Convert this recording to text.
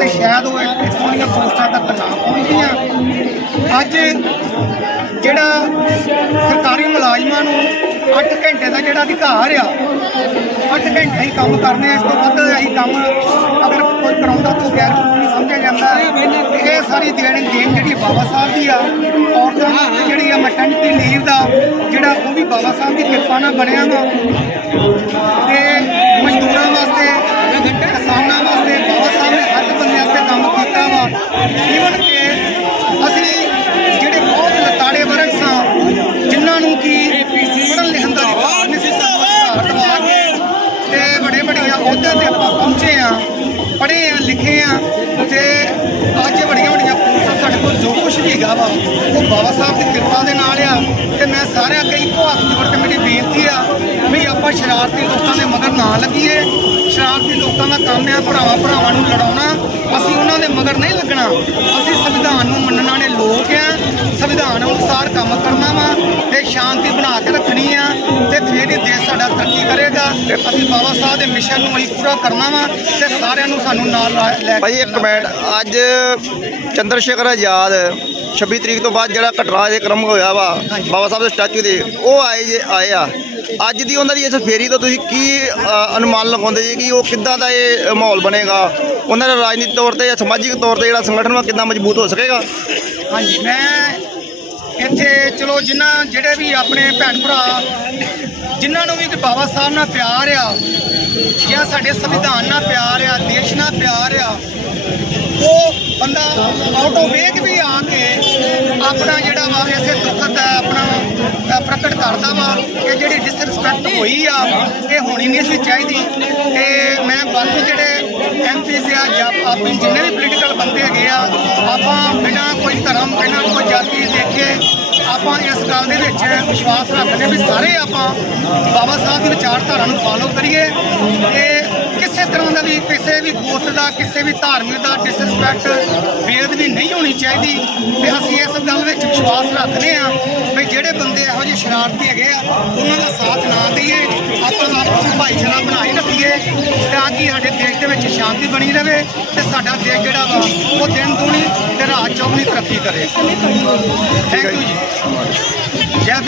ਤੇ ਸ਼ਾਇਦ ਉਹ ਇੱਥੋਂ ਦੀਆਂ ਪੋਸਟਾਂ ਤੱਕ ਨਾ ਪਹੁੰਚਦੀਆਂ। ਅੱਜ ਜਿਹੜਾ ਸਰਕਾਰੀ ਮੁਲਾਜ਼ਮਾਂ ਨੂੰ 8 ਘੰਟੇ ਦਾ ਜਿਹੜਾ ਅਧਿਕਾਰ ਆ 8 ਘੰਟੇ ਹੀ ਕੰਮ ਕਰਨੇ ਆ, ਇਸ ਤੋਂ ਵੱਧ ਅਸੀਂ ਕੰਮ ਅਗਰ ਕੋਈ ਕਰਾਉਂਦਾ ਤਾਂ ਗੈਰ ਕਾਨੂੰਨੀ ਸਮਝਿਆ ਜਾਂਦਾ ਹੈ। ਇਹ ਸਾਰੀ ਦੇਣ ਦੇਣ ਜਿਹੜੀ ਬਾਬਾ ਸਾਹਿਬ ਦੀ ਆ ਔਰਤਾਂ ਵਾਸਤੇ ਜਿਹੜੀ ਆ ਮੈਟਰਨਿਟੀ ਲੀਵ ਦਾ ਜਿਹੜਾ ਉਹ ਵੀ ਬਾਬਾ ਸਾਹਿਬ ਦੀ ਕਿਰਪਾ ਨਾਲ ਬਣਿਆ ਵਾ। ਅਹੁਦੇ ਬੜੀਆਂ ਤੇ ਆਪਾਂ ਪਹੁੰਚੇ ਆ ਪੜ੍ਹੇ ਆ ਲਿਖੇ ਆ ਤੇ ਅੱਜ ਵੱਡੀਆਂ ਵੱਡੀਆਂ ਪੋਸਟਾਂ ਸਾਡੇ ਕੋਲ, ਜੋ ਕੁਝ ਵੀ ਹੈਗਾ ਵਾ, ਉਹ ਬਾਬਾ ਸਾਹਿਬ ਦੀ ਕਿਰਪਾ ਦੇ ਨਾਲ ਆ ਤੇ ਮੈਂ ਸਾਰਿਆਂ ਅੱਗੇ ਇੱਕੋ ਹੱਥ ਜੋੜ ਕੇ ਮੇਰੀ ਬੇਨਤੀ ਆ ਵੀ ਆਪਾਂ ਸ਼ਰਾਰਤੀ ਲੋਕਾਂ ਦੇ ਮਗਰ ਨਾ ਲੱਗੀਏ। ਸ਼ਰਾਰਤੀ ਲੋਕਾਂ ਦਾ ਕੰਮ ਆ, ਭਰਾਵਾਂ ਭਰਾਵਾਂ ਨੂੰ ਲੜਾਉਣਾ, ਅਸੀਂ ਉਹਨਾਂ ਦੇ ਮਗਰ ਨਹੀਂ ਲੱਗਣਾ। ਅਸੀਂ ਸੰਵਿਧਾਨ ਨੂੰ ਮੰਨਣ ਵਾਲੇ ਲੋਕ ਆ, ਸੰਵਿਧਾਨ ਅਨੁਸਾਰ ਕੰਮ ਕਰਨਾ ਅਸੀਂ ਬਾਬਾ ਸਾਹਿਬ ਦੇ ਮਿਸ਼ਨ ਨੂੰ ਅਸੀਂ ਪੂਰਾ ਕਰਨਾ ਵਾ ਤੇ ਸਾਰਿਆਂ ਨੂੰ ਸਾਨੂੰ ਨਾਲ ਲਾ- ਭਾਈ ਇੱਕ ਮਿੰਟ। ਅੱਜ ਚੰਦਰ ਸ਼ੇਖਰ ਆਜ਼ਾਦ 26 ਤਰੀਕ ਤੋਂ ਬਾਅਦ ਜਿਹੜਾ ਕਟਰਾ ਦੇ ਕਰਮ ਹੋਇਆ ਵਾ ਬਾਬਾ ਸਾਹਿਬ ਦੇ ਸਟੈਚੂ ਦੇ ਉਹ ਆਏ ਜੇ ਆਏ ਆ। ਅੱਜ ਦੀ ਉਹਨਾਂ ਦੀ ਇਸ ਫੇਰੀ ਤੋਂ ਤੁਸੀਂ ਕੀ ਅਨੁਮਾਨ ਲਗਾਉਂਦੇ ਜੀ ਕਿ ਉਹ ਕਿੱਦਾਂ ਦਾ ਇਹ ਮਾਹੌਲ ਬਣੇਗਾ? ਉਹਨਾਂ ਦਾ ਰਾਜਨੀਤਿਕ ਤੌਰ ਤੇ ਜਾਂ ਸਮਾਜਿਕ ਤੌਰ ਤੇ ਜਿਹੜਾ ਸੰਗਠਨ ਵਾ ਕਿੱਦਾਂ ਮਜ਼ਬੂਤ ਹੋ ਸਕੇਗਾ? ਹਾਂਜੀ ਮੈਂ ਇੱਥੇ ਚਲੋ ਜਿਨ੍ਹਾਂ ਜਿਹੜੇ ਵੀ ਆਪਣੇ ਭੈਣ ਭਰਾ ਜਿਨ੍ਹਾਂ ਨੂੰ ਵੀ ਕਿ ਬਾਬਾ ਸਾਹਿਬ ਨਾਲ ਪਿਆਰ ਆ, ਜਾਂ ਸਾਡੇ ਸੰਵਿਧਾਨ ਨਾਲ ਪਿਆਰ ਆ, ਦੇਸ਼ ਨਾਲ ਪਿਆਰ ਆ, ਉਹ ਬੰਦਾ ਆਟੋ ਵੇਗ ਵੀ ਆ ਕੇ ਆਪਣਾ ਜਿਹੜਾ ਵਾ ਇਸੇ ਦੁੱਖ ਦਾ ਆਪਣਾ ਪ੍ਰਗਟ ਕਰਦਾ ਵਾ ਕਿ ਜਿਹੜੀ ਡਿਸਰਿਸਪੈਕਟ ਹੋਈ ਆ, ਇਹ ਹੋਣੀ ਨਹੀਂ ਸੀ ਚਾਹੀਦੀ। ਤੇ ਮੈਂ ਬਾਕੀ ਜਿਹੜੇ ਐਮਪੀਸ ਆ ਜਾਂ ਆਪਣੀ ਜਿੰਨੇ ਵੀ ਪੋਲੀਟੀਕਲ ਬੰਦੇ ਹੈਗੇ ਆ, ਆਪਾਂ ਬਿਨਾਂ ਕੋਈ ਧਰਮ, ਬਿਨਾਂ ਆਪਾਂ ਇਸ ਗੱਲ ਦੇ ਵਿੱਚ ਵਿਸ਼ਵਾਸ ਰੱਖਦੇ ਵੀ ਸਾਰੇ ਆਪਾਂ ਬਾਬਾ ਸਾਹਿਬ ਦੀ ਵਿਚਾਰਧਾਰਾ ਨੂੰ ਫਾਲੋ ਕਰੀਏ ਤੇ ਕਿਸੇ ਤਰ੍ਹਾਂ ਦਾ ਵੀ, ਕਿਸੇ ਵੀ ਗੋਤ ਦਾ, ਕਿਸੇ ਵੀ ਧਾਰਮਿਕ ਦਾ ਡਿਸਰਿਸਪੈਕਟ ਬੇਅਦਬੀ ਨਹੀਂ ਹੋਣੀ ਚਾਹੀਦੀ ਤੇ ਅਸੀਂ ਇਸ ਗੱਲ ਵਿੱਚ ਵਿਸ਼ਵਾਸ ਰੱਖਦੇ ਹਾਂ ਵੀ ਜਿਹੜੇ ਬੰਦੇ ਇਹੋ ਜਿਹੇ ਸ਼ਰਾਰਤੀ ਹੈਗੇ ਆ, ਉਹਨਾਂ ਦਾ ਸਾਥ ਨਾ ਦਈਏ ਆਪਾਂ ਆਪਸ ਵਿੱਚ ਭਾਈਚਾਰਾ ਬਣਾਈ ਰੱਖੀਏ ਤਾਂ ਕਿ ਸਾਡੇ ਦੇਸ਼ ਦੇ ਵਿੱਚ ਸ਼ਾਂਤੀ ਬਣੀ ਰਹੇ ਤੇ ਸਾਡਾ ਦੇਸ਼ ਜਿਹੜਾ ਵਾ, ਉਹ ਦਿਨ ਦੁਨੀ ਤੇ ਰਾਤ ਕਰੇ ਥੈਂਕ ਯੂ ਜੀ ਜੈ।